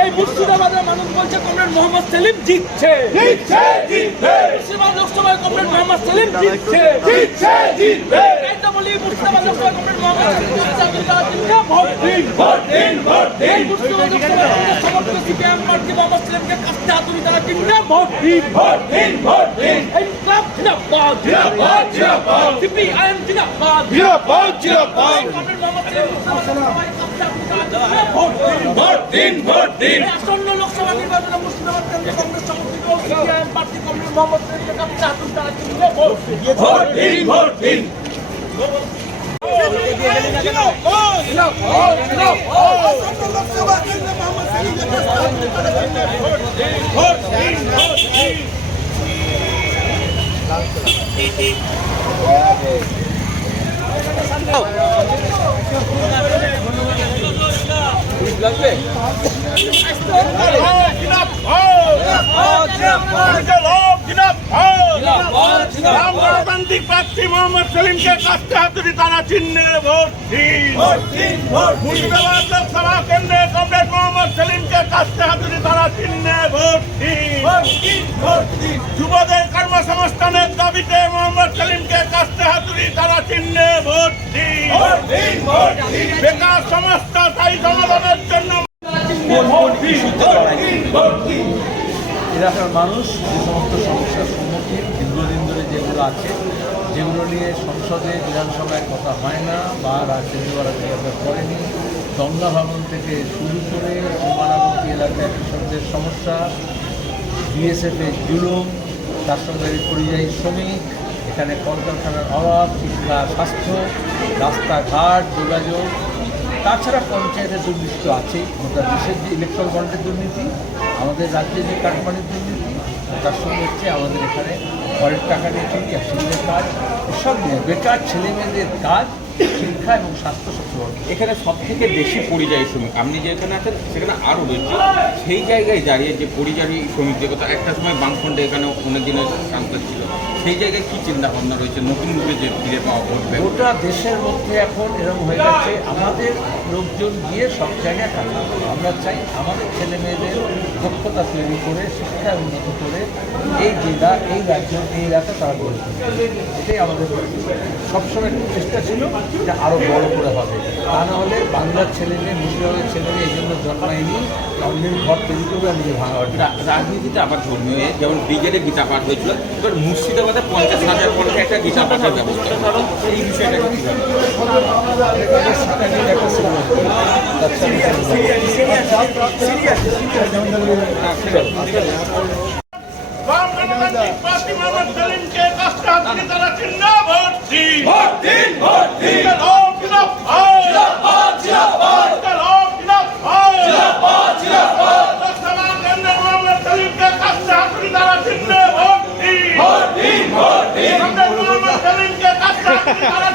এই মুর্শিদাবাদের মানুষ বলছে কমরেড মোহাম্মদ সেলিম জিতছে। জিতছে জিতবে। মুর্শিদাবাদ লোকসভায় কমরেড মোহাম্মদ সেলিম জিতছে জিতছে। জিতবে। তাই তো বলি মুর্শিদাবাদ লোকসভায় কমরেড মোহাম্মদ সেলিম জিতছে ভোট দিন। ভোট দিন ভোট দিন মুর্শিদাবাদ লোকসভায় কংগ্রেস সমর্থিত সিপিএম প্রার্থী মোহাম্মদ সেলিমকে কাস্তে হাতুড়ি তারা কিনবে ভোট দিন ভোট দিন ভোট দিন এই ক্লাব জিন্দাবাদ জিন্দাবাদ, জিন্দাবাদ। সিপিআইএম জিন্দাবাদ তারা কিনবে ভোট দিন ভোট দিন ভোট দিন আসন্ন লোকসভা নির্বাচনে মুর্শিদাবাদ কেন্দ্রে কংগ্রেস সমর্থিত সিপিআইএম প্রার্থী কমরেড মোহাম্মদ সেলিমকে কাস্তে হাতুড়ি তারা কিনবে ভোট দিন ভোট দিন ভোট দিন রামগণতান্ত্রিক প্রার্থী মোহাম্মদ সেলিমকে কাস্তে হাতুড়ি তারা চিহ্নে ভোট মুর্শিদাবাদ লোকসভা কেন্দ্রে কমরেড মোহাম্মদ সেলিমকে কাস্তে হাতুড়ি তারা চিহ্নে। যুবদের কর্মসংস্থানের দাবিতে মোহাম্মদ সেলিমকে কাস্তে হাতুড়ি তারা চিহ্নে ভোট দিন দিন বেকার সমস্যা তাই সমাধানের জন্য এলাকার মানুষ যে সমস্ত সমস্যার সম্মুখীন দীর্ঘদিন ধরে যেগুলো আছে যেগুলো নিয়ে সংসদে বিধানসভায় কথা হয় না বা রাজ্য নির্বাচন কীভাবে করেনি। দঙ্গা ভবন থেকে শুরু করে সীমানাবর্তী এলাকায় কৃষকদের সমস্যা বিএসএফের জুলুম, তার সঙ্গে পরিযায়ী শ্রমিক, এখানে কলকারখানার অভাব শিক্ষা স্বাস্থ্য, রাস্তাঘাট, যোগাযোগ। তাছাড়া পঞ্চায়েতের দুর্নীতি তো আছেই, গোটা দেশের যে ইলেকট্রাল বন্ডের দুর্নীতি, আমাদের রাজ্যে যে কাঠমানির দুর্নীতি, তার সঙ্গে হচ্ছে আমাদের এখানে ঘরের টাকা নিয়ে চুরি কাজ, এসব নিয়ে বেকার ছেলেমেয়েদের কাজ শিক্ষা এবং স্বাস্থ্য সচেতন এখানে সব থেকে বেশি পরিযায়ী শ্রমিক আপনি যেখানে আছেন সেখানে আরও বেশি। সেই জায়গায় দাঁড়িয়ে যে পরিযায়ী শ্রমিকদের কথা একটা সময় বামফ্রন্টে এখানে অনেক দিনের সন্ত্রাস ছিল। সেই জায়গায় কী চিন্তা ভাবনা রয়েছে? নতুন রূপে যে ফিরে পাওয়া ঘটবে? গোটা দেশের মধ্যে এখন এরকম হয়ে গেছে আমাদের লোকজন গিয়ে সব জায়গায় করে। আমরা চাই আমাদের ছেলে মেয়েদের দক্ষতা তৈরি করে শিক্ষা উন্নত করে এই জেলা এই রাজ্য এই এলাকা তারা গড়ে এটাই আমাদের সবসময় চেষ্টা ছিল যে আরও বড় করে হবে। তা না হলে বাংলার ছেলে মেয়ে মুসলিমের ছেলে মেয়ে এই জন্য জন্মায়নি। অন্যের ঘর তৈরি করবে ভাঙা রাজনীতিতে আবার ধর্মীয় যেমন ব্রিগেডে গীতা পাঠ হয়েছিল এবার মুর্শিদাবাদে পঞ্চাশ হাজার পঞ্চাশ একটা গীতা পাঠের ব্যবস্থা। এই বিষয়টা তারা